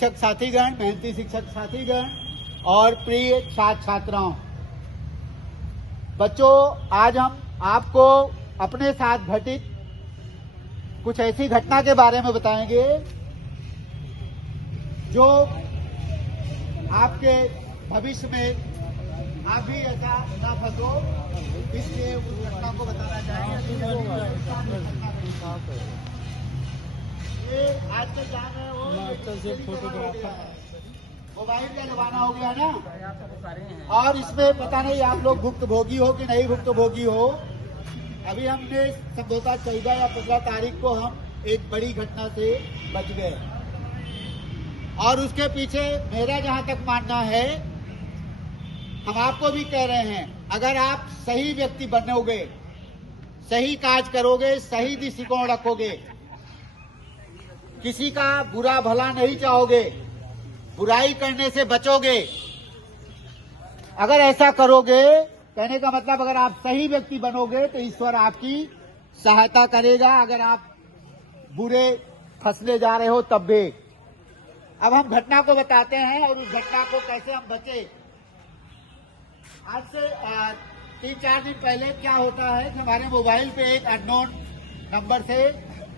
शिक्षक साथीगण, मेहनती शिक्षक साथीगण और प्रिय छात्र छात्राओं, बच्चों, आज हम आपको अपने साथ घटित कुछ ऐसी घटना के बारे में बताएंगे जो आपके भविष्य में आप भी ऐसा न फंसो, इसलिए उस घटना को बताना चाहेंगे। ये आज के जान है वो फोटोग्राफर मोबाइल का जमाना हो गया ना, और इसमें पता नहीं आप लोग भुक्तभोगी हो कि नहीं भुक्तभोगी हो। अभी हमने संभवतः 14 या 15 तारीख को हम एक बड़ी घटना से बच गए, और उसके पीछे मेरा जहां तक मानना है, हम आपको भी कह रहे हैं, अगर आप सही व्यक्ति बनोगे, सही काज करोगे, सही दृष्टिकोण रखोगे, किसी का बुरा भला नहीं चाहोगे, बुराई करने से बचोगे, अगर ऐसा करोगे, कहने का मतलब अगर आप सही व्यक्ति बनोगे तो ईश्वर आपकी सहायता करेगा। अगर आप बुरे फंसने जा रहे हो तब भी। अब हम घटना को बताते हैं और उस घटना को कैसे हम बचे। आज से 3-4 दिन पहले क्या होता है कि हमारे मोबाइल पे एक अननोन नंबर से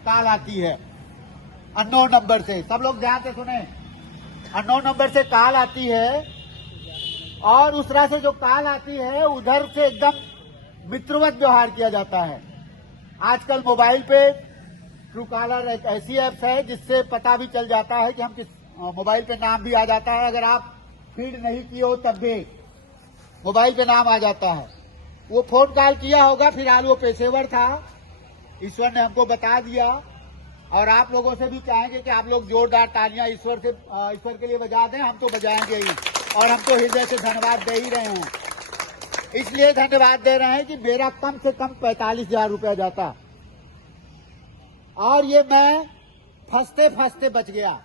कॉल आती है। अननोन नंबर से, सब लोग ध्यान से सुने, अननोन नंबर से कॉल आती है, और उस तरह से जो कॉल आती है उधर से एकदम मित्रवत व्यवहार किया जाता है। आजकल मोबाइल पे ट्रू कॉलर एक ऐसी ऐप है जिससे पता भी चल जाता है कि हम किस मोबाइल पे नाम भी आ जाता है, अगर आप फीड नहीं किए हो तब भी मोबाइल पे नाम आ जाता है। वो फोन कॉल किया होगा, फिलहाल वो पेशेवर था, ईश्वर ने हमको बता दिया, और आप लोगों से भी चाहेंगे कि आप लोग जोरदार तालियां ईश्वर के लिए बजा दें। हम तो बजाएंगे ही, और हम तो हृदय से धन्यवाद दे ही रहे हैं। इसलिए धन्यवाद दे रहे हैं कि मेरा कम से कम 45,000 रुपया जाता, और ये मैं फंसते फंसते बच गया।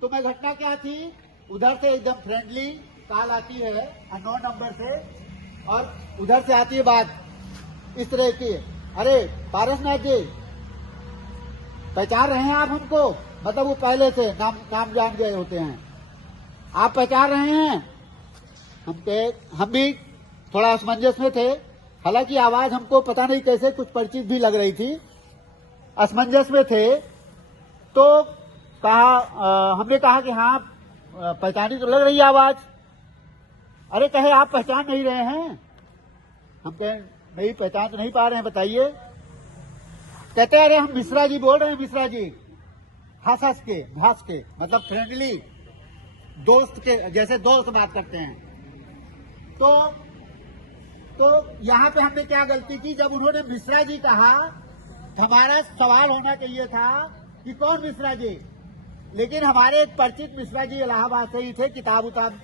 तो मैं घटना क्या थी, उधर से एकदम फ्रेंडली कॉल आती है अननोन नंबर से, और उधर से आती है बात इस तरह की, अरे पारसनाथ जी, पहचान रहे हैं आप हमको? मतलब वो पहले से नाम जान गए होते हैं, आप पहचान रहे हैं? हम भी थोड़ा असमंजस में थे, हालांकि आवाज हमको पता नहीं कैसे कुछ परिचित भी लग रही थी, असमंजस में थे। तो हमने कहा कि हाँ पहचानी तो लग रही है आवाज। अरे कहे आप पहचान नहीं रहे हैं? हम कहे नहीं, पहचान तो नहीं पा रहे हैं, बताइए। कहते अरे हम मिश्रा जी बोल रहे हैं, मिश्रा जी, हंस के, मतलब फ्रेंडली दोस्त के जैसे दोस्त बात करते हैं। तो यहाँ पे हमने क्या गलती की, जब उन्होंने मिश्रा जी कहा, हमारा सवाल होना चाहिए था कि कौन मिश्रा जी, लेकिन हमारे एक परिचित मिश्रा जी इलाहाबाद से ही थे, किताब उताब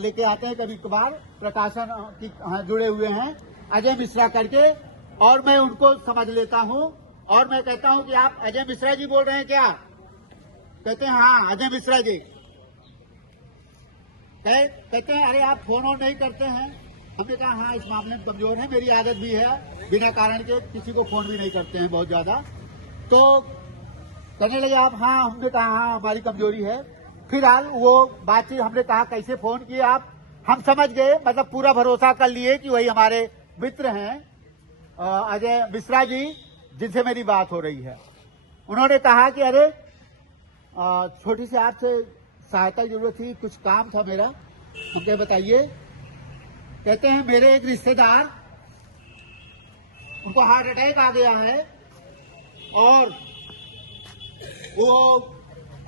लेके आते हैं कभी कभार, प्रकाशन की जुड़े हुए हैं, अजय मिश्रा करके, और मैं उनको समझ लेता हूँ, और मैं कहता हूँ कि आप अजय मिश्रा जी बोल रहे हैं क्या? कहते हैं हाँ अजय मिश्रा जी। कहते हैं अरे आप फोन ऑन नहीं करते हैं? हमने कहा हाँ इस मामले में कमजोर है, मेरी आदत भी है, बिना कारण के किसी को फोन भी नहीं करते हैं बहुत ज्यादा। तो कहने लगे आप? हाँ, हमने कहा हाँ हमारी कमजोरी है। फिलहाल वो बातचीत, हमने कहा कैसे फोन किए आप? हम समझ गए, मतलब पूरा भरोसा कर लिए कि वही हमारे मित्र हैं अजय मिश्रा जी, जिनसे मेरी बात हो रही है। उन्होंने कहा कि अरे छोटी सी आपसे सहायता की जरूरत थी, कुछ काम था मेरा। हम कहे बताइए। कहते हैं मेरे एक रिश्तेदार, उनको हार्ट अटैक आ गया है, और वो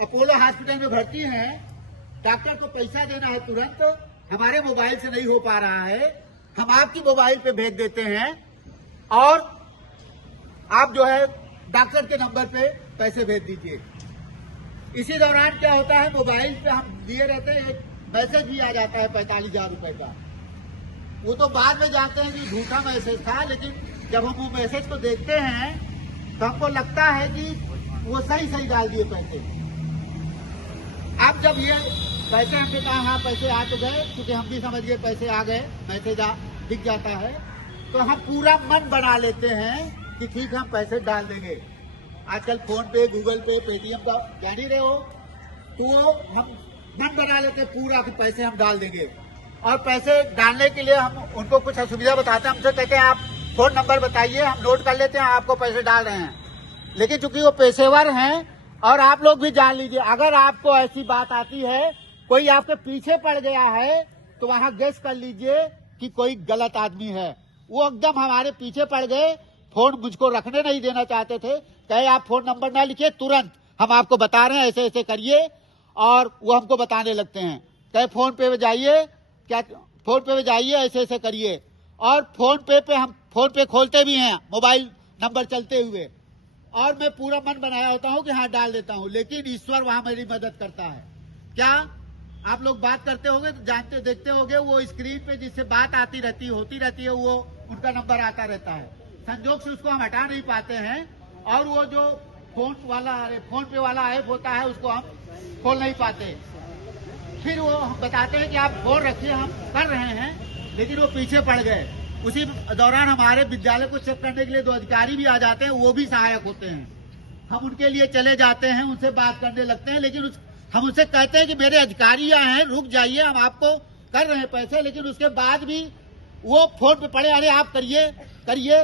अपोलो हॉस्पिटल में भर्ती हैं, डॉक्टर को पैसा देना है तुरंत, हमारे मोबाइल से नहीं हो पा रहा है, हम आपकी मोबाइल पे भेज देते हैं, और आप जो है डॉक्टर के नंबर पे पैसे भेज दीजिए। इसी दौरान क्या होता है, मोबाइल पे हम दिए रहते हैं, एक मैसेज भी आ जाता है 45,000 रुपए का। वो तो बाद में जानते हैं कि झूठा मैसेज था, लेकिन जब हम वो मैसेज को देखते हैं तो हमको लगता है कि वो सही डाल दिए पैसे। अब जब ये पैसे, हमने कहा हाँ पैसे आ तो गए, क्योंकि हम भी समझ गए पैसे आ गए, मैसेज दिख जाता है, तो हम पूरा मन बना लेते हैं कि ठीक है हम पैसे डाल देंगे। आजकल फोन पे, गूगल पे, पेटीएम का जान ही रहे हो, तो हम मन बना लेते पूरा कि पैसे हम डाल देंगे, और पैसे डालने के लिए हम उनको कुछ असुविधा बताते हैं, हमसे कहते हैं आप फोन नंबर बताइए, हम नोट कर लेते हैं, आपको पैसे डाल रहे हैं। लेकिन चूंकि वो पेशेवर हैं, और आप लोग भी जान लीजिए, अगर आपको ऐसी बात आती है, कोई आपके पीछे पड़ गया है, तो वहां गेस कर लीजिए कि कोई गलत आदमी है। वो एकदम हमारे पीछे पड़ गए, फोन मुझको रखने नहीं देना चाहते थे, कहे आप फोन नंबर ना लिखिए, तुरंत हम आपको बता रहे हैं, ऐसे ऐसे करिए, और वो हमको बताने लगते हैं, कहे फोन पे जाइए, क्या फोन पे जाइए, ऐसे ऐसे करिए, और फोन पे हम फोन पे खोलते भी हैं मोबाइल नंबर चलते हुए, और मैं पूरा मन बनाया होता हूं कि हाँ डाल देता हूं, लेकिन ईश्वर वहां मेरी मदद करता है। क्या आप लोग बात करते होंगे तो जानते देखते होंगे, वो स्क्रीन पे जिससे बात आती रहती होती रहती है, वो उनका नंबर आता रहता है, संजोग से उसको हम हटा नहीं पाते हैं, और वो जो फोन पे वाला ऐप होता है, उसको हम खोल नहीं पाते। फिर वो हम बताते हैं कि आप फोन रखिए, हम कर रहे हैं, लेकिन वो पीछे पड़ गए। उसी दौरान हमारे विद्यालय को चेक करने के लिए 2 अधिकारी भी आ जाते हैं, वो भी सहायक होते हैं। हम उनके लिए चले जाते हैं, उनसे बात करने लगते हैं, लेकिन हम उनसे कहते हैं कि मेरे अधिकारी आए हैं, रुक जाइए, हम आपको कर रहे हैं पैसे, लेकिन उसके बाद भी वो फोन पे पड़े, अरे आप करिए करिए,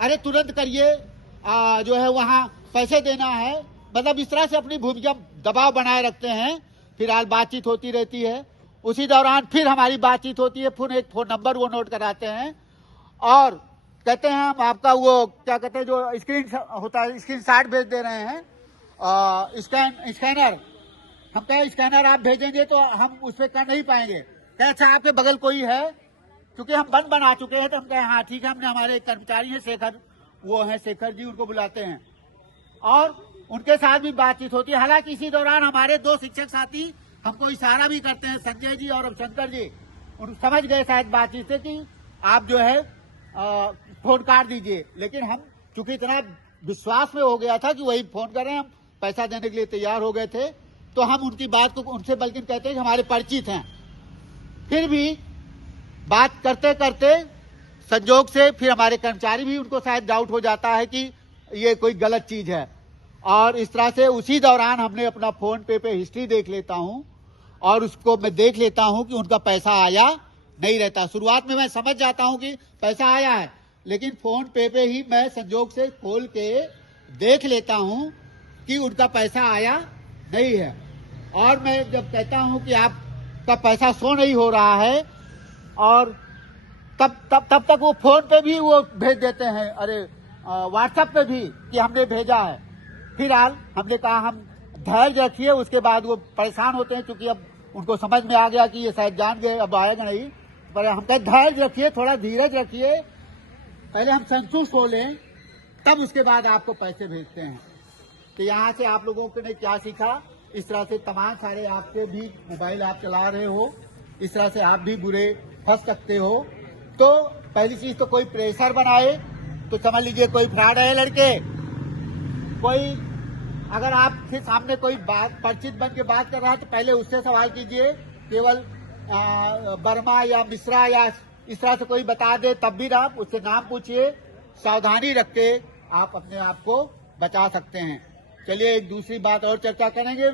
अरे तुरंत करिए, जो है वहाँ पैसे देना है, मतलब इस तरह से अपनी भूमिका दबाव बनाए रखते हैं। फिलहाल बातचीत होती रहती है, उसी दौरान फिर हमारी बातचीत होती है, फिर एक फोन नंबर वो नोट कराते हैं, और कहते हैं हम आपका वो क्या कहते हैं, जो स्क्रीन होता है, स्क्रीन शॉट भेज दे रहे हैं, स्कैनर। हम कहे स्कैनर आप भेजेंगे तो हम उस पर कर नहीं पाएंगे। कहे अच्छा आपके बगल कोई है, क्योंकि हम बंद बना चुके हैं, तो हम कहे हाँ ठीक है, हमने हमारे एक कर्मचारी हैं शेखर, वो है शेखर जी, उनको बुलाते हैं, और उनके साथ भी बातचीत होती है। हालांकि इसी दौरान हमारे 2 शिक्षक साथी हमको इशारा भी करते हैं, संजय जी और शंकर जी, उन समझ गए शायद बातचीत से कि आप जो है फोन काट दीजिए, लेकिन हम चूंकि इतना विश्वास में हो गया था कि वही फोन कर रहे हैं, हम पैसा देने के लिए तैयार हो गए थे, तो हम उनकी बात को उनसे बल्कि कहते हैं कि हमारे परिचित हैं। फिर भी बात करते करते संजोग से फिर हमारे कर्मचारी भी, उनको शायद डाउट हो जाता है कि ये कोई गलत चीज है, और इस तरह से उसी दौरान हमने अपना फोन पे हिस्ट्री देख लेता हूं, और उसको मैं देख लेता हूं कि उनका पैसा आया नहीं रहता। शुरुआत में मैं समझ जाता हूं कि पैसा आया है, लेकिन फोन पे ही मैं संजोग से खोल के देख लेता हूं कि उनका पैसा आया नहीं है। और मैं जब कहता हूं कि आपका पैसा शो नहीं हो रहा है, और तब तक वो फोन पे भी वो भेज देते हैं, अरे व्हाट्सएप पे भी कि हमने भेजा है। फिलहाल हमने कहा हम धैर्य रखिए, उसके बाद वो परेशान होते हैं, क्योंकि अब उनको समझ में आ गया कि ये शायद जान गए, अब आएगा नहीं, पर हम कहे धैर्य रखिए, थोड़ा धीरज रखिए, पहले हम संतुष्ट हो लें, तब उसके बाद आपको पैसे भेजते हैं। तो यहाँ से आप लोगों ने क्या सीखा, इस तरह से तमाम सारे आपके भी मोबाइल आप चला रहे हो, इस तरह से आप भी बुरे फंस सकते हो। तो पहली चीज तो कोई प्रेशर बनाए तो समझ लीजिए कोई फ्रॉड है। लड़के कोई अगर आपके सामने कोई बात परिचित बन के बात कर रहा है, तो पहले उससे सवाल कीजिए, केवल वर्मा या मिश्रा या इस तरह से कोई बता दे तब भी आप उससे नाम पूछिए, सावधानी रख के आप अपने आप को बचा सकते हैं। चलिए एक दूसरी बात और चर्चा करेंगे।